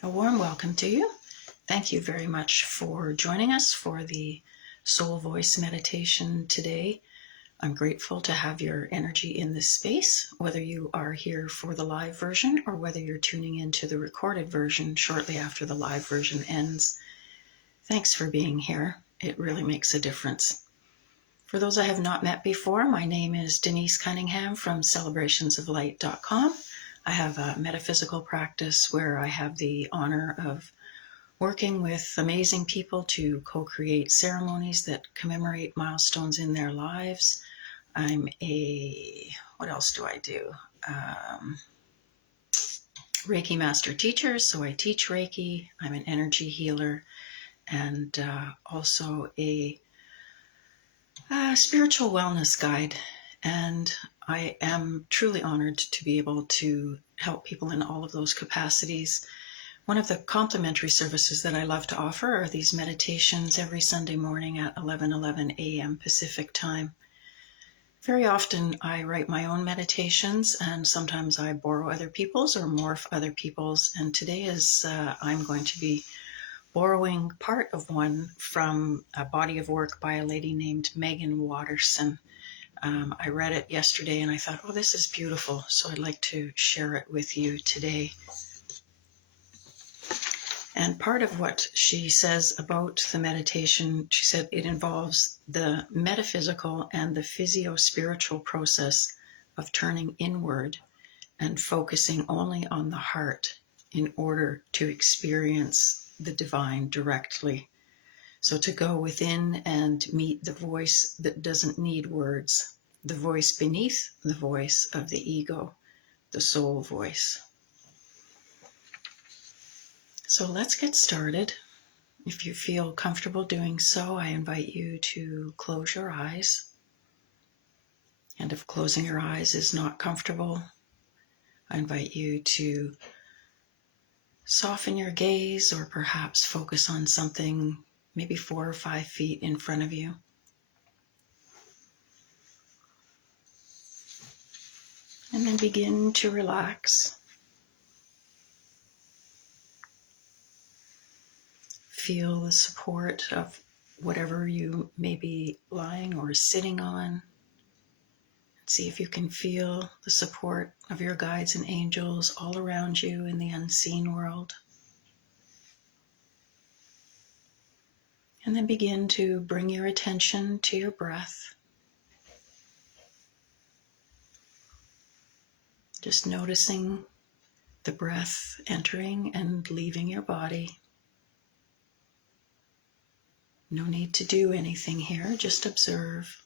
A warm welcome to you. Thank you very much for joining us for the Soul Voice meditation today. I'm grateful to have your energy in this space, whether you are here for the live version or whether you're tuning into the recorded version shortly after the live version ends. Thanks for being here. It really makes a difference. For those I have not met before, my name is Denise Cunningham from celebrationsoflight.com. I have a metaphysical practice where I have the honor of working with amazing people to co-create ceremonies that commemorate milestones in their lives. What else do I do? Reiki master teacher, so I teach Reiki. I'm an energy healer and also a spiritual wellness guide. And I am truly honored to be able to help people in all of those capacities. One of the complimentary services that I love to offer are these meditations every Sunday morning at 11:11 a.m. Pacific time. Very often I write my own meditations, and sometimes I borrow other people's or morph other people's. And today I'm going to be borrowing part of one from a body of work by a lady named Meggan Watterson. I read it yesterday and I thought, oh, this is beautiful. So I'd like to share it with you today. And part of what she says about the meditation, she said it involves the metaphysical and the physio-spiritual process of turning inward and focusing only on the heart in order to experience the divine directly. So to go within and meet the voice that doesn't need words, the voice beneath the voice of the ego, the soul voice. So let's get started. If you feel comfortable doing so, I invite you to close your eyes. And if closing your eyes is not comfortable, I invite you to soften your gaze or perhaps focus on something maybe 4 or 5 feet in front of you. And then begin to relax. Feel the support of whatever you may be lying or sitting on. See if you can feel the support of your guides and angels all around you in the unseen world. And then begin to bring your attention to your breath. Just noticing the breath entering and leaving your body. No need to do anything here, just observe.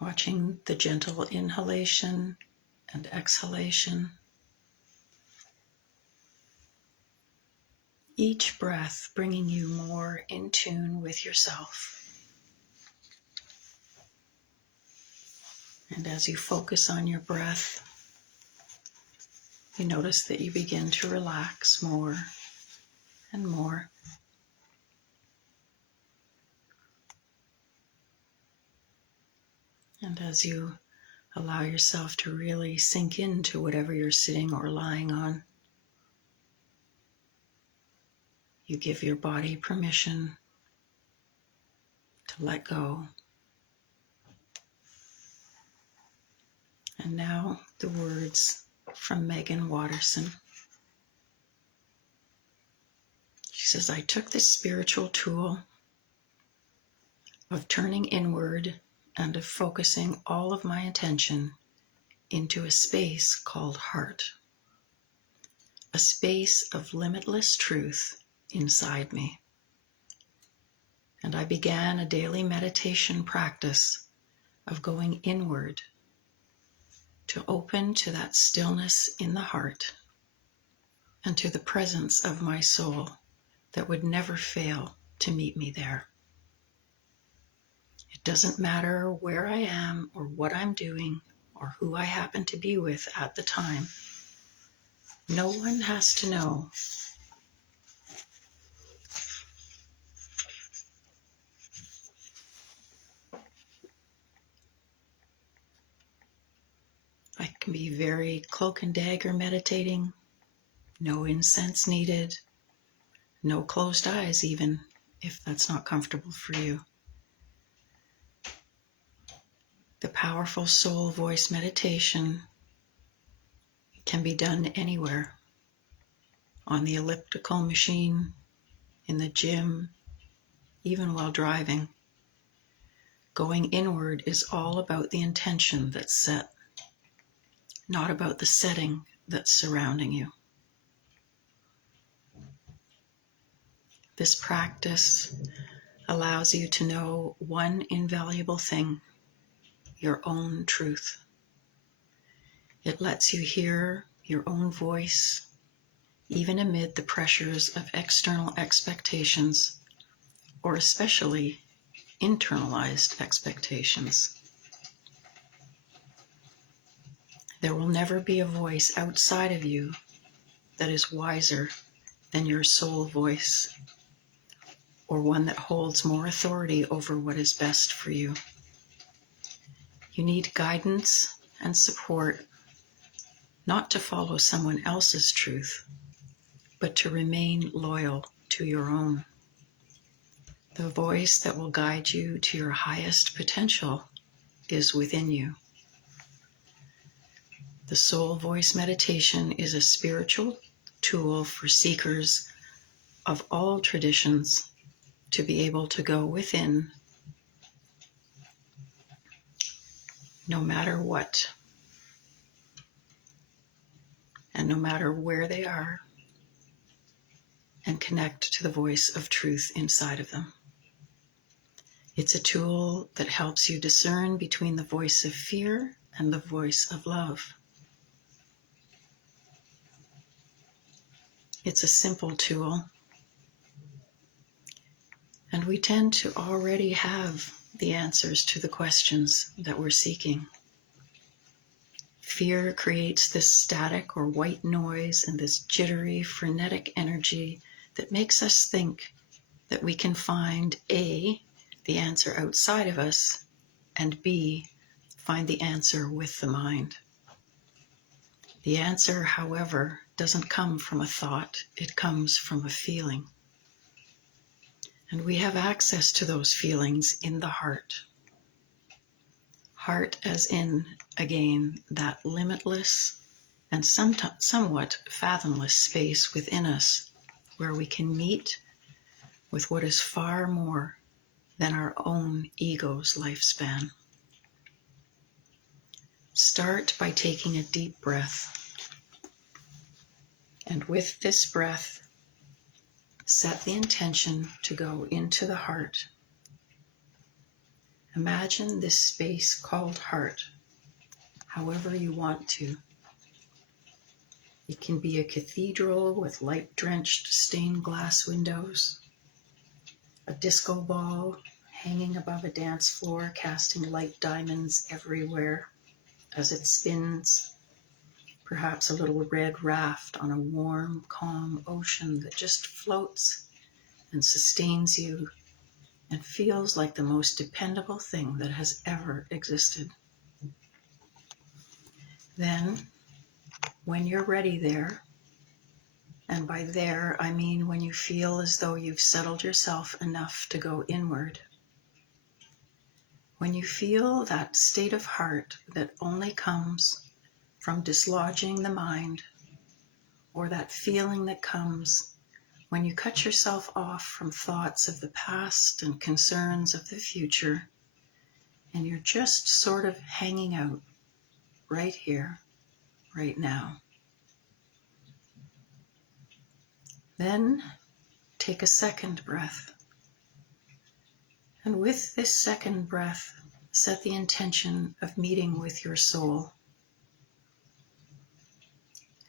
Watching the gentle inhalation and exhalation. Each breath bringing you more in tune with yourself. And as you focus on your breath, you notice that you begin to relax more and more. And as you allow yourself to really sink into whatever you're sitting or lying on, you give your body permission to let go. And now the words from Meggan Watterson. She says, I took this spiritual tool of turning inward and of focusing all of my attention into a space called heart, a space of limitless truth inside me. And I began a daily meditation practice of going inward to open to that stillness in the heart and to the presence of my soul that would never fail to meet me there. It doesn't matter where I am or what I'm doing or who I happen to be with at the time. No one has to know. I can be very cloak and dagger meditating, no incense needed, no closed eyes even, if that's not comfortable for you. The powerful soul voice meditation can be done anywhere, on the elliptical machine, in the gym, even while driving. Going inward is all about the intention that's set, not about the setting that's surrounding you. This practice allows you to know one invaluable thing: your own truth. It lets you hear your own voice, even amid the pressures of external expectations, or especially internalized expectations. There will never be a voice outside of you that is wiser than your soul voice, or one that holds more authority over what is best for you. You need guidance and support, not to follow someone else's truth, but to remain loyal to your own. The voice that will guide you to your highest potential is within you. The soul voice meditation is a spiritual tool for seekers of all traditions to be able to go within, no matter what, and no matter where they are, and connect to the voice of truth inside of them. It's a tool that helps you discern between the voice of fear and the voice of love. It's a simple tool, and we tend to already have the answers to the questions that we're seeking. Fear creates this static or white noise and this jittery, frenetic energy that makes us think that we can find A, the answer outside of us, and B, find the answer with the mind. The answer, however, doesn't come from a thought, it comes from a feeling. And we have access to those feelings in the heart. Heart as in, again, that limitless and somewhat fathomless space within us where we can meet with what is far more than our own ego's lifespan. Start by taking a deep breath. And with this breath, set the intention to go into the heart. Imagine this space called heart, however you want to. It can be a cathedral with light-drenched stained glass windows, a disco ball hanging above a dance floor, casting light diamonds everywhere as it spins, perhaps a little red raft on a warm, calm ocean that just floats and sustains you and feels like the most dependable thing that has ever existed. Then, when you're ready there, and by there I mean when you feel as though you've settled yourself enough to go inward, when you feel that state of heart that only comes from dislodging the mind, or that feeling that comes when you cut yourself off from thoughts of the past and concerns of the future, and you're just sort of hanging out right here, right now. Then take a second breath. And with this second breath, set the intention of meeting with your soul.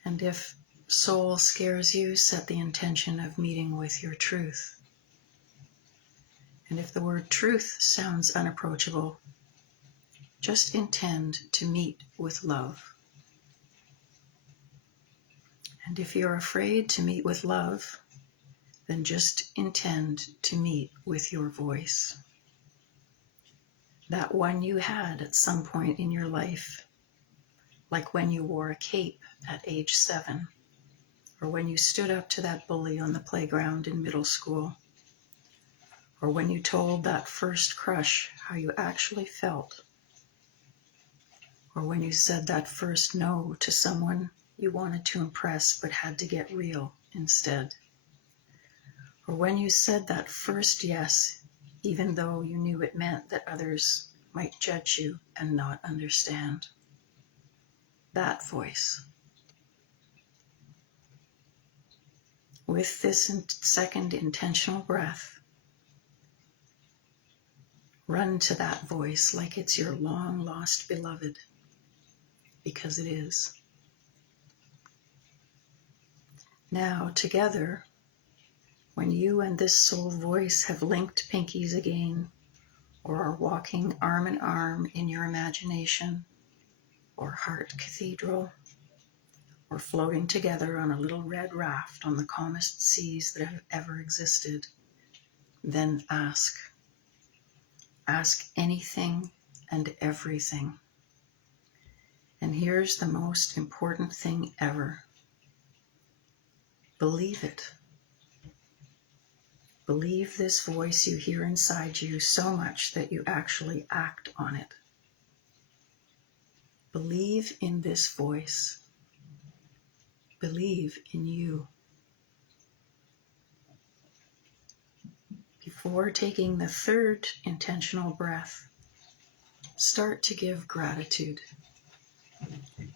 And if soul scares you, set the intention of meeting with your truth. And if the word truth sounds unapproachable, just intend to meet with love. And if you're afraid to meet with love, then just intend to meet with your voice. That one you had at some point in your life like when you wore a cape at age 7, or when you stood up to that bully on the playground in middle school, or when you told that first crush how you actually felt, or when you said that first no to someone you wanted to impress but had to get real instead, or when you said that first yes, even though you knew it meant that others might judge you and not understand. That voice. With this second intentional breath, run to that voice like it's your long-lost beloved, because it is. Now, together, when you and this soul voice have linked pinkies again, or are walking arm in arm in your imagination, or heart cathedral, or floating together on a little red raft on the calmest seas that have ever existed, then ask. Ask anything and everything. And here's the most important thing ever. Believe it. Believe this voice you hear inside you so much that you actually act on it. Believe in this voice. Believe in you. Before taking the third intentional breath, start to give gratitude.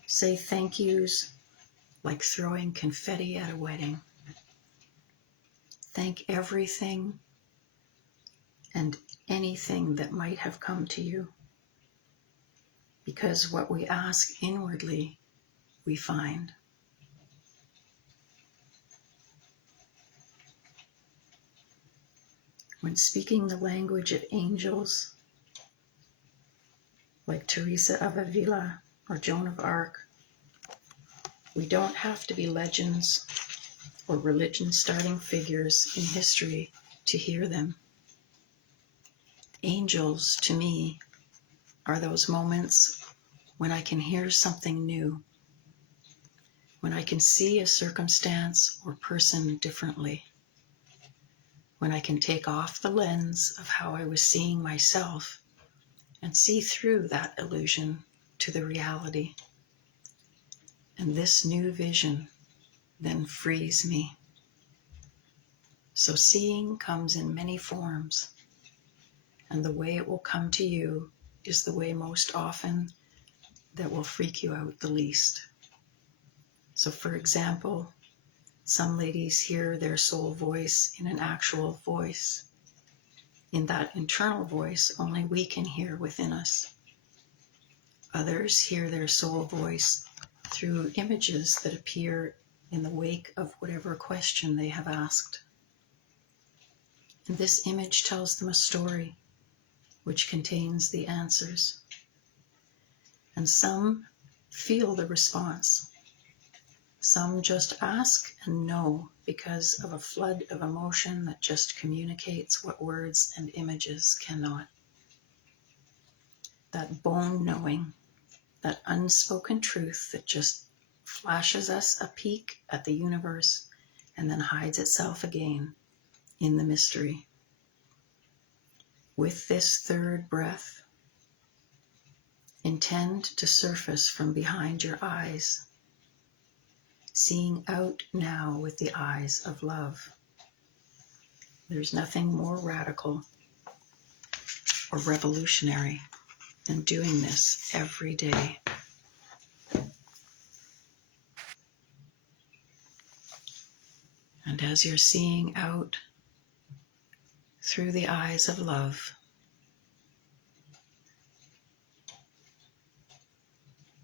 Say thank yous like throwing confetti at a wedding. Thank everything and anything that might have come to you. Because what we ask inwardly, we find. When speaking the language of angels, like Teresa of Avila or Joan of Arc, we don't have to be legends or religion-starting figures in history to hear them. Angels, to me, are those moments when I can hear something new, when I can see a circumstance or person differently, when I can take off the lens of how I was seeing myself and see through that illusion to the reality. And this new vision then frees me. So seeing comes in many forms, and the way it will come to you is the way most often that will freak you out the least. So for example, some ladies hear their soul voice in an actual voice. In that internal voice, only we can hear within us. Others hear their soul voice through images that appear in the wake of whatever question they have asked. And this image tells them a story which contains the answers. And some feel the response. Some just ask and know because of a flood of emotion that just communicates what words and images cannot. That bone knowing, that unspoken truth that just flashes us a peek at the universe and then hides itself again in the mystery. With this third breath, intend to surface from behind your eyes, seeing out now with the eyes of love. There's nothing more radical or revolutionary than doing this every day. And as you're seeing out through the eyes of love,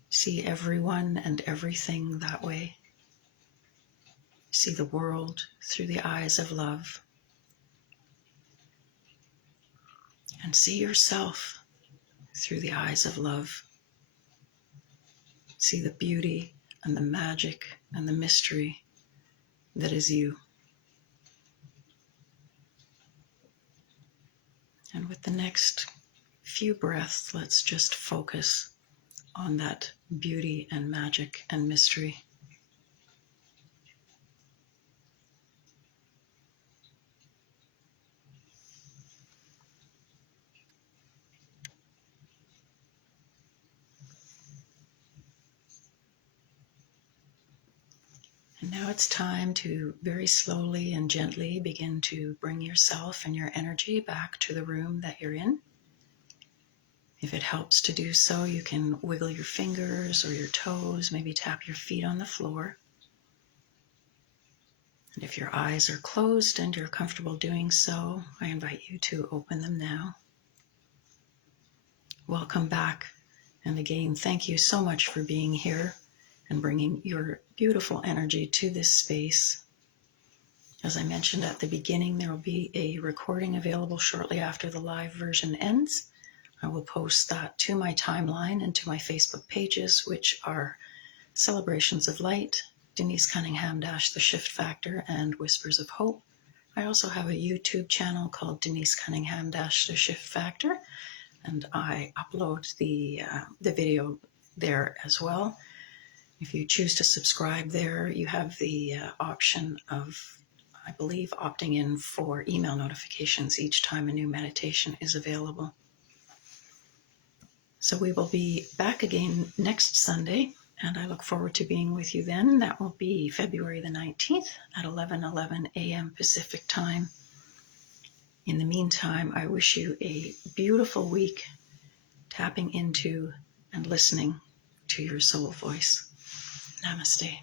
see everyone and everything that way. See the world through the eyes of love. And see yourself through the eyes of love. See the beauty and the magic and the mystery that is you. And with the next few breaths, let's just focus on that beauty and magic and mystery. And now it's time to very slowly and gently begin to bring yourself and your energy back to the room that you're in. If it helps to do so, you can wiggle your fingers or your toes, maybe tap your feet on the floor. And if your eyes are closed and you're comfortable doing so, I invite you to open them now. Welcome back. And again, thank you so much for being here and bringing your beautiful energy to this space. As I mentioned at the beginning, there will be a recording available shortly after the live version ends. I will post that to my timeline and to my Facebook pages, which are Celebrations of Light, Denise Cunningham The Shift Factor, and Whispers of Hope. I also have a YouTube channel called Denise Cunningham The Shift Factor, and I upload the video there as well. If you choose to subscribe there, you have the option of, I believe, opting in for email notifications each time a new meditation is available. So we will be back again next Sunday, and I look forward to being with you then. That will be February the 19th at 11:11 a.m. Pacific time. In the meantime, I wish you a beautiful week, tapping into and listening to your soul voice. Namaste.